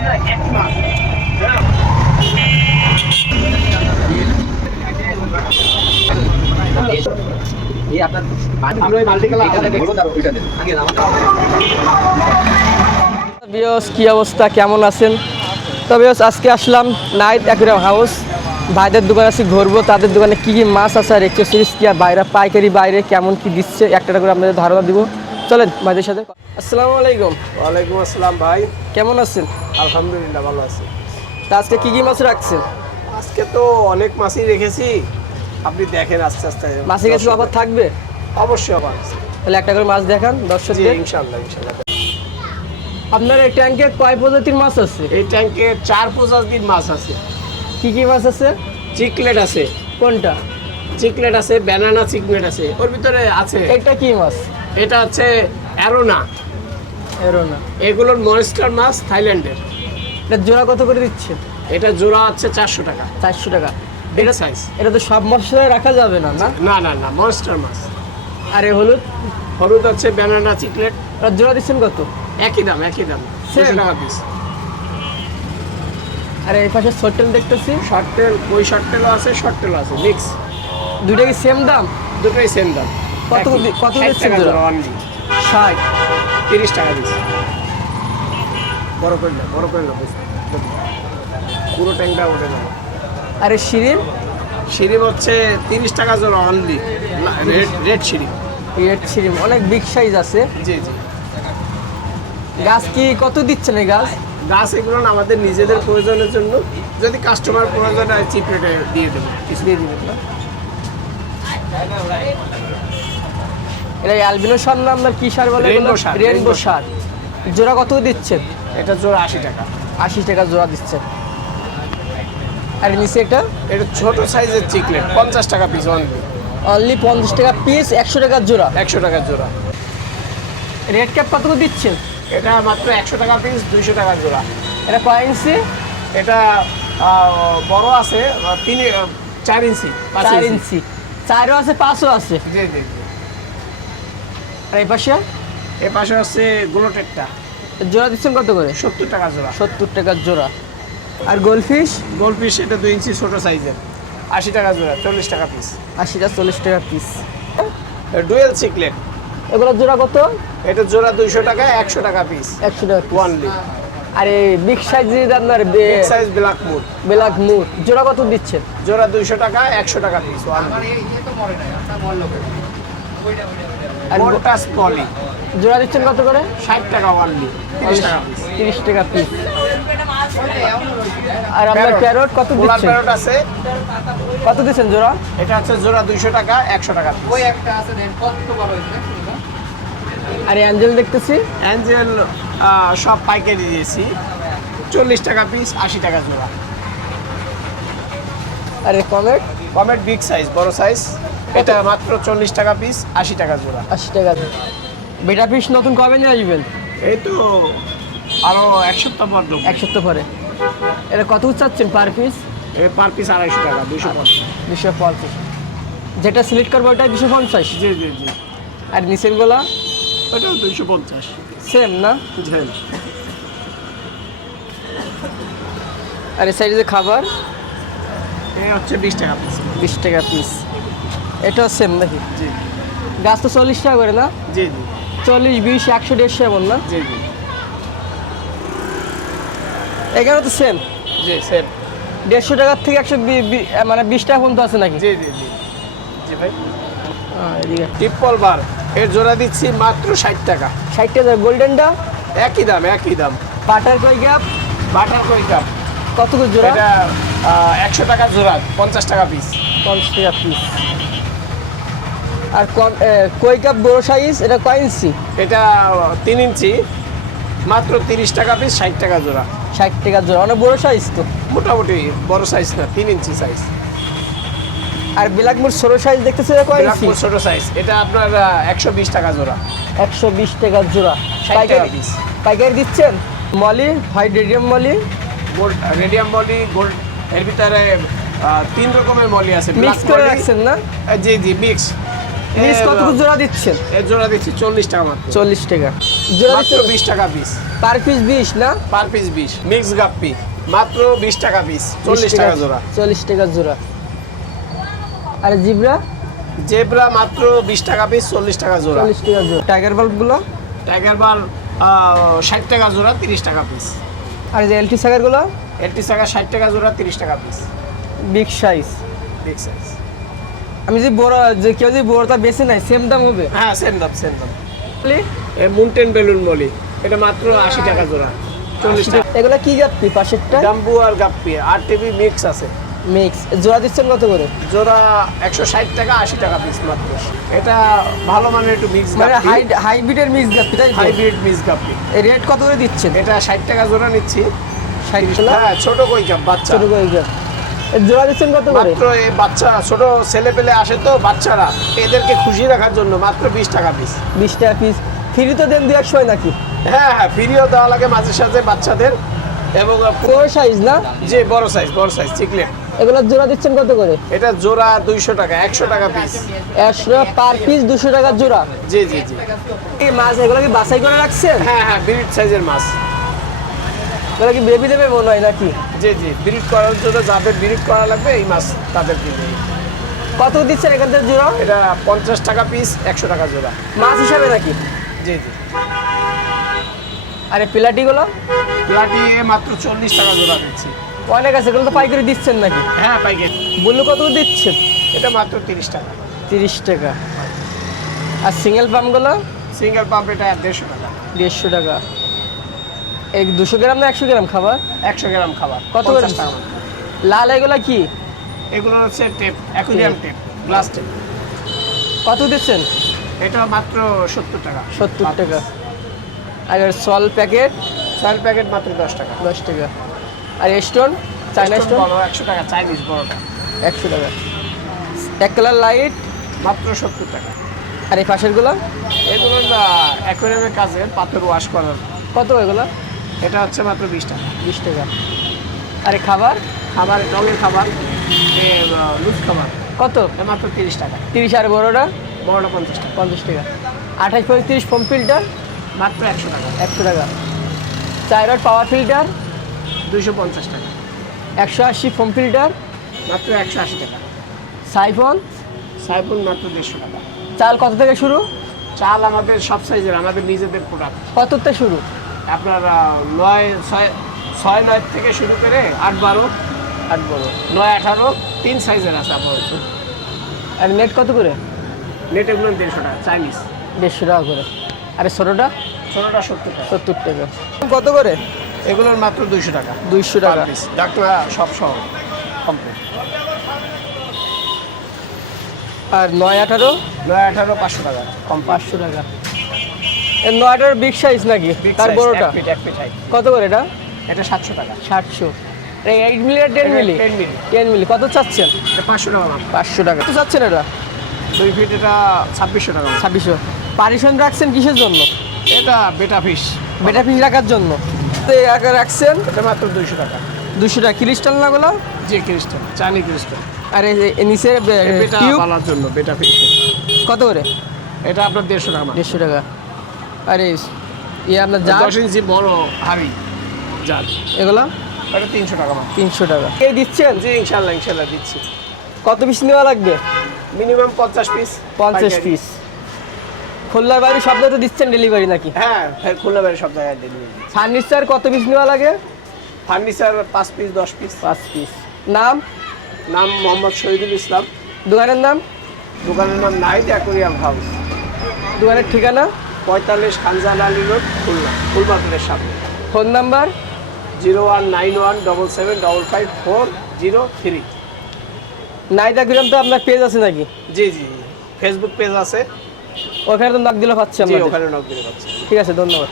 কি অবস্থা, কেমন আছেন? তবে আজকে আসলাম নাইট অ্যাকুয়ারিয়াম হাউস। ভাইদের দোকানে আছি, ঘুরবো তাদের দোকানে কী কী মাছ আছে আর এক্সেসরিজ কি, আর বাইরে পাইকারি বাইরে কেমন কি দিচ্ছে একটা করে আপনাদের ধারণা দিব। চলেন ভাইদের সাথে। আসসালামু আলাইকুম। ওয়ালাইকুম আসসালাম ভাই, কেমন আছেন? আলহামদুলিল্লাহ ভালো আছি। তা আজকে কী কী মাছ রাখছেন? আজকে তো অনেক মাছই রেখেছি, আপনি দেখেন আস্তে আস্তে। মাছে কিছু আবার থাকবে? অবশ্যই আবার, তাহলে একটা করে মাছ দেখান জি দর্শকদের। ইনশাআল্লাহ ইনশাআল্লাহ। আপনার এই ট্যাঙ্কে কয় প্রজাতির মাছ আছে? এই ট্যাঙ্কে 4 প্রজাতির মাছ আছে। কি কি মাছ আছে? চিকলেট আছে। কোনটা? চিকলেট আছে, ব্যানানা চিকলেট আছে, ওর ভিতরে আছে। এটা কি মাছ? এটা হচ্ছে অ্যারোনা। এরোনা। এগুলোর মনস্টার মাছ, থাইল্যান্ডের। এটা জোড়া কত করে দিচ্ছে? এটা জোড়া হচ্ছে 400 টাকা। 400 টাকা। এটা সাইজ। এটা তো সব মশলায় রাখা যাবে না, না? না না না, মনস্টার মাছ। আর এই হলুদ? হলুদ হচ্ছে ব্যানানা চিকলেট। আর জোড়া দিচ্ছেন কত? একই দাম, একই দাম, 200 টাকা পিস। আর এই পাশে শর্টেল দেখতেছি। শর্টেল, ওই শর্টেলও আছে, শর্টেলও আছে, মিক্স। দুইটা কি সেম দাম? দুটোই সেম দাম। কত কত 60 দিচ্ছেন টাকা জোড়া? জোড়া অনলি। 60। 30 টাকা পিস। বড় করে নাও, বড় করে নাও, পুরো ট্যাঙ্কটা ওঠে না। আর এই শিরিন? শিরিম হচ্ছে 30 টাকা জোড়া অনলি। রেড শিরিম। রেড শিরিন অনেক বিগ সাইজ আছে। জি জি। গাছ কি কত দিচ্ছেন এই গাছ? গাছ এগুলো না আমাদের নিজেদের প্রয়োজনের জন্য, যদি কাস্টমার প্রয়োজন হয় চিপ রেটে দিয়ে দেবো, কিছু দিয়ে দিবেন না? এটা অ্যালবিনো সার না আপনার কি সার বলে? রেইনবো সার। রেইনবো সার। জোড়া কত দিচ্ছেন? এটা জোড়া 80 টাকা। 80 টাকা জোড়া দিচ্ছেন। আর নিচে এটা? এটা ছোট সাইজের চিকলেট, 50 টাকা পিস অনলি। অনলি 50 টাকা পিস, 100 টাকা জোড়া। 100 টাকা জোড়া। রেড ক্যাপ কত করে দিচ্ছেন? এটা মাত্র 100 টাকা পিস, 200 টাকা জোড়া। এটা কয় ইঞ্চি? এটা বড় আছে 4 ইঞ্চি, 5 4 ইঞ্চি। ইঞ্চি। 4ও আছে, 5ও আছে। জি জি জি। আর এই পাশে? এর পাশে হচ্ছে গ্লোটেকটা, জোড়া দিচ্ছেন কত করে? 70 টাকা জোড়া। 70 টাকা জোড়া। আর গোলফিশ? গোলফিশ এটা 2 ইঞ্চি ছোট সাইজের, 80 টাকা জোড়া, 40 টাকা পিস। 80টা 40 টাকা পিস। ডুয়েল চিকলেট, এগুলো জোড়া কত? এটা জোড়া 200 টাকা, 100 টাকা পিস 100 টাকা অনলি। আর এই বিগ সাইজ যদি আপনার big size black mood, black mood, জোড়া কত দিচ্ছেন? জোড়া 200 টাকা, 100 টাকা পিস অনলি। আর মোরটাস পলি জোড়া দিচ্ছেন কত করে? 60 টাকা অনলি, 30 টাকা পিস। 30 টাকা পিস। আর আপনার প্যারট কত পোলার দিচ্ছেন? প্যারট আছে, কত দিচ্ছেন জোড়া? এটা হচ্ছে জোড়া 200 টাকা, 100 টাকা পিস। আর অ্যাঞ্জেল দেখতেছি। অ্যাঞ্জেল সব পাইকারি দিয়েছি, 40 টাকা পিস, 80 টাকা জোড়া। আর এই কমেট? কমেট বিগ সাইজ, বড় সাইজ, এটা মাত্র 40 টাকা পিস, 80 টাকা জোড়া। 80 টাকা। বেটা পিস নতুন কবে নিয়ে আসবেন? এই তো আরো 1 সপ্তাহ পর দেবো। 1 সপ্তাহ পরে। এটা কত চাচ্ছেন পার পিস? এই পার পিস 250 টাকা, 250। 250। যেটা সিলেক্ট করবো ওটা 250। জি জি জি। আর নিচের গোলা? ওটাও 250। সেম না? ঝেল। আর এই সাইডে যে খাবার? এই হচ্ছে 20 টাকা পিস। 20 টাকা পিস। এটাও সেম নাকি? জি গাছ তো 40 টাকা করে না? জি জি 40, 20, 100, 150 এমন না? জি জি এখানে তো সেম জি সেম। 150 টাকার থেকে 100 মানে 20 টাকা পর্যন্ত আছে নাকি? জি জি জি জি ভাই। এদিকে ট্রিপল বার এর জোড়া দিচ্ছি মাত্র 60 টাকা। 60 টাকা। গোল্ডেনটা? একই দাম, একই দাম। বাটার কই গ্যাপ বাটার কই কাপ কত করে জোড়া? এটা 100 টাকা জোড়া, 50 টাকা পিস। 50 টাকা পিস। আর কই কাপ বড় সাইজ, এটা কয় ইঞ্চি? এটা 3 ইঞ্চি, মাত্র 30 টাকা পিস, 60 টাকা জোড়া। 60 টাকা জোড়া, অনেক বড় সাইজ তো। মোটামুটি বড় সাইজ না, 3 ইঞ্চি সাইজ। আর ব্ল্যাকমোর ছোট সাইজ দেখতেছে কয় ইঞ্চি? ব্ল্যাকমোর ছোট সাইজ, এটা আপনার 120 টাকা জোড়া। 120 টাকা জোড়া। 60 টাকা পিস। পাইকারি দিচ্ছেন? মলি, হোয়াইট রেডিয়াম মলি, গোল্ড রেডিয়াম মলি, গোল্ড, এর ভিতরে 3 রকমের মলি আছে। মিক্স করে রাখছেন না? জি জি মিক্স। মিক্স কত করে জোড়া দিচ্ছেন? এর জোড়া দিচ্ছি 40 টাকা মাত্র। 40 টাকা জোড়া মাত্র দিচ্ছেন? 20 টাকা পিস। পার পিস 20 না? Per piece 20। মিক্স গাপ্পি মাত্র 20 টাকা পিস, 40 টাকা জোড়া। 40 টাকা জোড়া। আর জিব্রা? জেব্রা মাত্র 20 টাকা পিস, 40 টাকা জোড়া। 40 টাকা জোড়া। টাইগার বাল্বগুলো? টাইগার বার 60 টাকা জোড়া, 30 টাকা পিস। আর যে এলটি সাগারগুলো? এলটি সাগা 60 টাকা জোড়া, 30 টাকা piece. Big size. Big size. আমি যে বড়, যে কেউ যদি বড়টা বেশি নাই সেম দাম হবে? হ্যাঁ সেম দাম, সেম দাম। এ মুনটেন বেলুন বলি, এটা মাত্র 80 টাকা জোড়া, 40 টাকা। এগুলো কি গাপ্পি পাশেরটা? ডাম্বু আর গাপ্পি আর টিভি মিক্স আছে। মিক্স জোড়া দিচ্ছেন কত করে? জোড়া 160 টাকা, 80 টাকা পিস মাত্র। এটা ভালো মানের একটু মিক্স মানে গাপ্পি, হাইব্রিডের মিক্স গাপ্পি তাই তো? Hybrid mix গাপ্পি। এই রেট কত করে দিচ্ছেন? এটা 60 টাকা জোড়া নিচ্ছি। 60 টাকা? হ্যাঁ ছোট কই কাপ বাচ্চা। ছোট করে গাপ। এই জোড়া দিচ্ছেন কত করে? মাত্র এই বাচ্চা ছোট ছেলে পেলে আসে তো বাচ্চারা, এদেরকে খুশি রাখার জন্য মাত্র 20 টাকা পিস। 20 টাকা পিস। ফ্রি তো দেন 2-1 নাকি? হ্যাঁ হ্যাঁ, ফ্রিও দেওয়া লাগে মাঝে সাঝে বাচ্চাদের। এবং বড় সাইজ না? যে বড় সাইজ চিকলেট। এগুলো জোড়া দিচ্ছেন কত করে? এটা জোড়া 200 টাকা, 100 টাকা পিস। 100 পার পিস, 200 টাকা জোড়া। জি জি জি। এই মাছ এগুলো কি বাছাই করে রাখছেন? হ্যাঁ হ্যাঁ, ব্রিড সাইজের মাছ। এগুলো কি বেবি দেবে মনে হয় নাকি? জি জি, ব্রিড করার জন্য যাদের ব্রিড করা লাগবে এই মাছ তাদের দিবে। কত দিচ্ছেন এখান থেকে জোড়া? এটা 50 টাকা পিস, 100 টাকা জোড়া। মাছ হিসাবে নাকি? জি জি। আরে পিলাটিগুলো? প্লাটি মাত্র 40 টাকা জোড়া দিচ্ছি। অনেক আছে, এগুলো তো পাইকারি দিচ্ছেন নাকি? হ্যাঁ পাইকারি। বললো কত করে দিচ্ছেন? এটা মাত্র 30 টাকা। 30 টাকা। আর সিঙ্গেল পাম্পগুলো? সিঙ্গেল পাম্প এটা 150 টাকা। 150 টাকা। এই 200 গ্রাম না 100 গ্রাম খাবার? 100 গ্রাম খাবার কত করে? 50 টাকা। লাল এগুলো কি? এগুলো হচ্ছে tape, aquarium tape, glass tape. কত দিচ্ছেন? এটা মাত্র 70 টাকা। 70 টাকা। আর সল প্যাকেট? চার প্যাকেট মাত্র 10 টাকা। 10 টাকা। আর স্টোন? China stone? বড় 100 টাকা, চাইনিজ বড়টা 100 টাকা। এক কালার লাইট? মাত্র 70 টাকা। আর এই পাশেরগুলো? এগুলো অ্যাকুরিয়ামের কাজে পাথর ওয়াশ করার। কত এগুলো? এটা হচ্ছে মাত্র 20 টাকা। 20 টাকা। আর এই খাবার? খাবার রঙের খাবার, লুজ খাবার কত? এটা মাত্র 30 টাকা। 30। আর বড়টা? বড়টা 50 টাকা। 50 টাকা। 28-35 ফোম ফিল্টার? মাত্র 100 টাকা। 100 টাকা। 4 রড পাওয়ার ফিল্টার? 250 টাকা। 180 ফোম ফিল্টার? মাত্র 180 টাকা। সাইফোন? সাইফুন মাত্র 150 টাকা। চাল কত থেকে শুরু? চাল আমাদের সব সাইজের, আমাদের নিজেদের প্রোডাক্ট। কত থেকে শুরু? আপনার 6-9 থেকে শুরু করে 8-12, 9-18, 3 সাইজের আছে আপনার। আর নেট কত করে? নেট এগুলো 150 টাকা, চাইনিজ। 150 টাকা করে। আর এই ছোটোটা? ছোটটা 70 টাকা। 70 টাকা। কত করে? এগুলোর মাত্র 200 টাকা। 200 টাকা। ডাক্তার সব সহ কমপ্লিট। আর 9-18? 9-18 500 টাকা কম। 500 টাকা। এই 9-18 বিগ সাইজ নাকি? তার বড়টা? 1 ফিট হাইট। কত করে এটা? এটা 700 টাকা। 700। এই 8 মিলি আর 10 মিলি? 10 মিলি। 10 মিলি কত চাচ্ছেন? এটা 500 টাকা মাত্র। 500 টাকা। কত চাচ্ছেন এটা? 2 ফিট এটা 2600 টাকা মাত্র। 2600। পারিশন রাখছেন কিসের জন্য? এটা বেটা ফিশ। বেটা পিস রাখার জন্য। তো এই আগে রাখছেন এটা মাত্র 200 টাকা। 200 টাকা। ক্রিস্টাল না গুলো? জি ক্রিস্টাল, চাইনি ক্রিস্টাল। আর এই নিচের বেটা টিউব পালার জন্য বেটা ফিশ। কত করে? এটা আপনার 150 টাকা মাত্র। 150 টাকা। আরে আপনার জার 10 ইঞ্চি বড় হাড়ি জার, এগুলো? এটা 300 টাকা মাত্র। 300 টাকা। এই দিচ্ছেন? জি ইনশাল্লাহ ইনশাল্লাহ দিচ্ছি। কত পিস নেওয়া লাগবে? Minimum 50 piece. 50 পিস। খুলনার বাইরে সব জায়গায় দিচ্ছেন ডেলিভারি নাকি? হ্যাঁ খুলনা বাইরে সব জায়গায় ডেলিভারি। ফার্নিচার কত পিস নেওয়া লাগে? Furniture 5 piece 10 piece. 5 পিস। নাম? নাম মোহাম্মদ শহীদুল ইসলাম। দোকানের নাম? দোকানের নাম নাইট অ্যাকুরিয়াম হাউস। দোকানের ঠিকানা? 45 খানজান আলী রোড, খুলনা, ফুলবাজারের সামনে। Phone number? 019177554003। নাইট অ্যাকুরিয়াম তো আপনার পেজ আছে নাকি? জি জি, ফেসবুক পেজ আছে। ওখানে তো নক দিলে পাচ্ছি জি আমরা। ওখানে নক দিতে পারছি। ঠিক আছে, ধন্যবাদ।